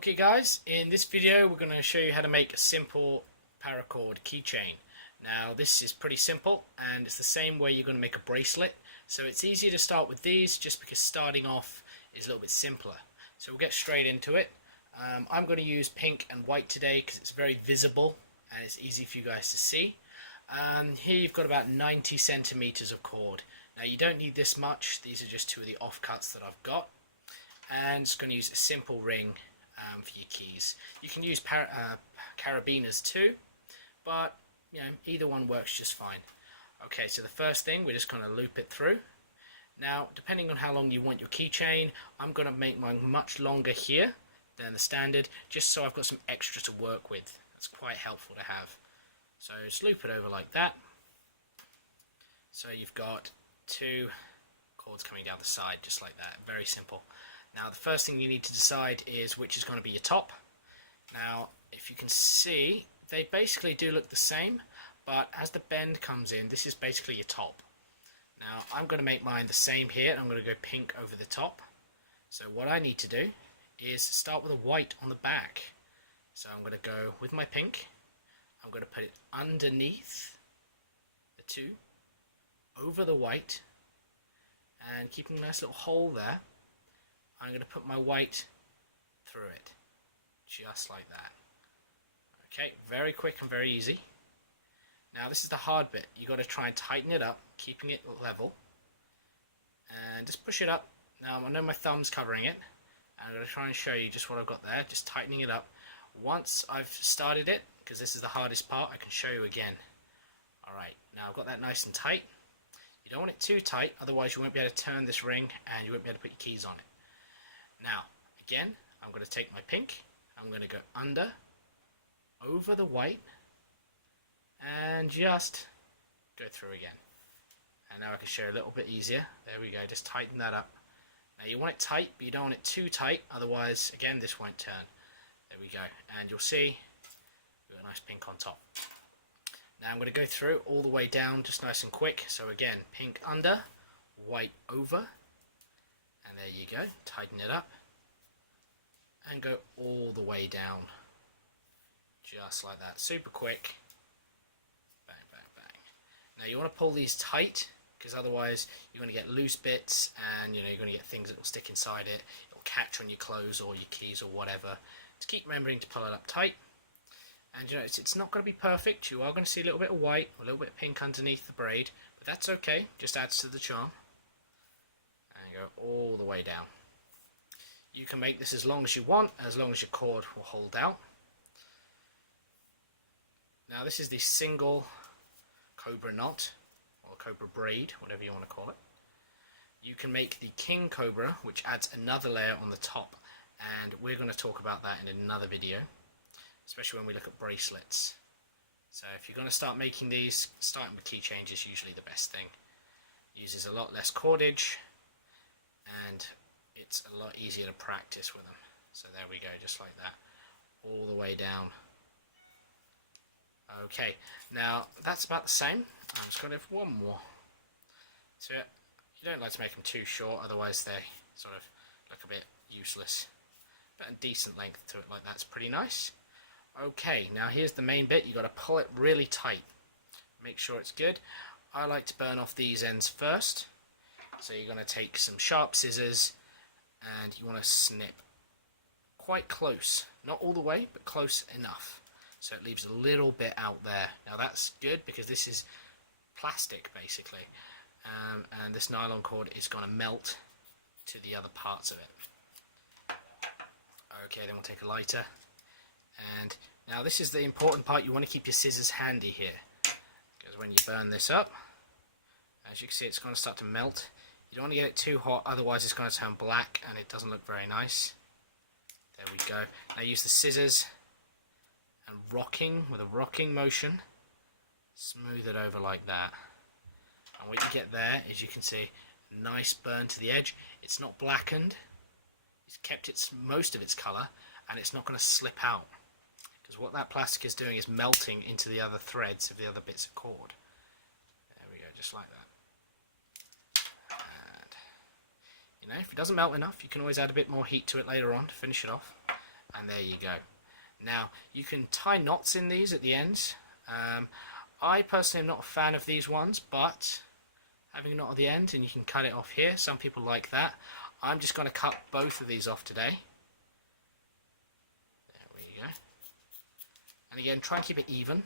Okay guys, in this video we're going to show you how to make a simple paracord keychain. Now this is pretty simple and it's the same way you're going to make a bracelet, so it's easier to start with these just because starting off is a little bit simpler. So we'll get straight into it. I'm going to use pink and white today because it's very visible and it's easy for you guys to see. Here you've got about 90 centimeters of cord. Now you don't need this much, these are just two of the offcuts that I've got. And it's going to use a simple ring for your keys. You can use carabiners too, but either one works just fine. Okay, so the first thing, we're just going to loop it through. Now, depending on how long you want your keychain, I'm going to make mine much longer here than the standard, just so I've got some extra to work with. That's quite helpful to have. So just loop it over like that. So you've got two cords coming down the side, just like that. Very simple. Now the first thing you need to decide is which is going to be your top. Now if you can see, they basically do look the same, but as the bend comes in, this is basically your top. Now I'm going to make mine the same here, and I'm going to go pink over the top. So what I need to do is start with a white on the back. So I'm going to go with my pink, I'm going to put it underneath the two, over the white, and keeping a nice little hole there. I'm going to put my white through it, just like that. Okay, very quick and very easy. Now this is the hard bit. You've got to try and tighten it up, keeping it level, and just push it up. Now I know my thumb's covering it, and I'm going to try and show you just what I've got there, just tightening it up. Once I've started it, because this is the hardest part, I can show you again. Alright, now I've got that nice and tight. You don't want it too tight, otherwise you won't be able to turn this ring and you won't be able to put your keys on it. Now, again, I'm going to take my pink, I'm going to go under, over the white, and just go through again. And now I can show you a little bit easier. There we go, just tighten that up. Now you want it tight, but you don't want it too tight, otherwise, again, this won't turn. There we go, and you'll see we've got a nice pink on top. Now I'm going to go through all the way down, just nice and quick. So again, pink under, white over, and there you go, tighten it up and go all the way down, just like that, super quick. Bang, bang, bang. Now you want to pull these tight, because otherwise you're going to get loose bits, and you're going to get things that will stick inside it. It'll catch on your clothes or your keys or whatever. Just keep remembering to pull it up tight. And it's not going to be perfect. You are going to see a little bit of white, a little bit of pink underneath the braid, but that's okay, just adds to the charm. Go all the way down. You can make this as long as you want, as long as your cord will hold out. Now this is the single cobra knot, or cobra braid, whatever you want to call it. You can make the king cobra, which adds another layer on the top, and we're going to talk about that in another video, especially when we look at bracelets. So if you're going to start making these, starting with keychains is usually the best thing. Uses a lot less cordage, and it's a lot easier to practice with them. So there we go, just like that, all the way down. Okay, now that's about the same. I'm just going to have one more. So you don't like to make them too short, otherwise they sort of look a bit useless. But a decent length to it like that's pretty nice. Okay, now here's the main bit. You've got to pull it really tight. Make sure it's good. I like to burn off these ends first. So you're going to take some sharp scissors and you want to snip quite close. Not all the way, but close enough. So it leaves a little bit out there. Now that's good because this is plastic basically. And this nylon cord is going to melt to the other parts of it. Okay, then we'll take a lighter. And now this is the important part. You want to keep your scissors handy here. Because when you burn this up, as you can see, it's going to start to melt. You don't want to get it too hot, otherwise it's going to turn black and it doesn't look very nice. There we go. Now use the scissors and with a rocking motion, smooth it over like that. And what you get there is, you can see, a nice burn to the edge. It's not blackened. It's kept most of its colour, and it's not going to slip out. Because what that plastic is doing is melting into the other threads of the other bits of cord. There we go, just like that. If it doesn't melt enough, you can always add a bit more heat to it later on to finish it off. and there you go. Now you can tie knots in these at the ends. I personally am not a fan of these ones, but having a knot at the end and you can cut it off here, some people like that. I'm just going to cut both of these off today. There we go. And again, try and keep it even,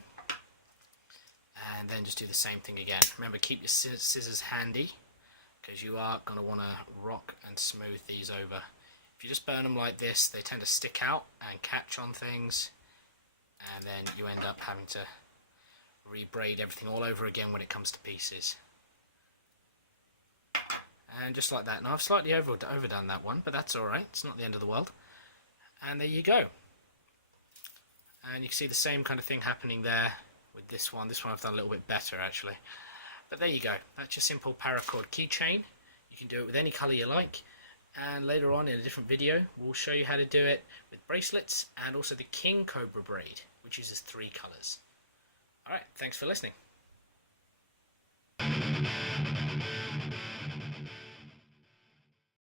and then just do the same thing again. Remember, keep your scissors handy, because you are going to want to rock and smooth these over. If you just burn them like this, they tend to stick out and catch on things, and then you end up having to re-braid everything all over again when it comes to pieces. And just like that. Now I've slightly overdone that one, but that's alright, it's not the end of the world. And there you go. And you can see the same kind of thing happening there with this one. This one I've done a little bit better actually. But there you go, that's your simple paracord keychain. You can do it with any colour you like, and later on in a different video we'll show you how to do it with bracelets and also the king cobra braid, which uses 3 colours. Alright, thanks for listening.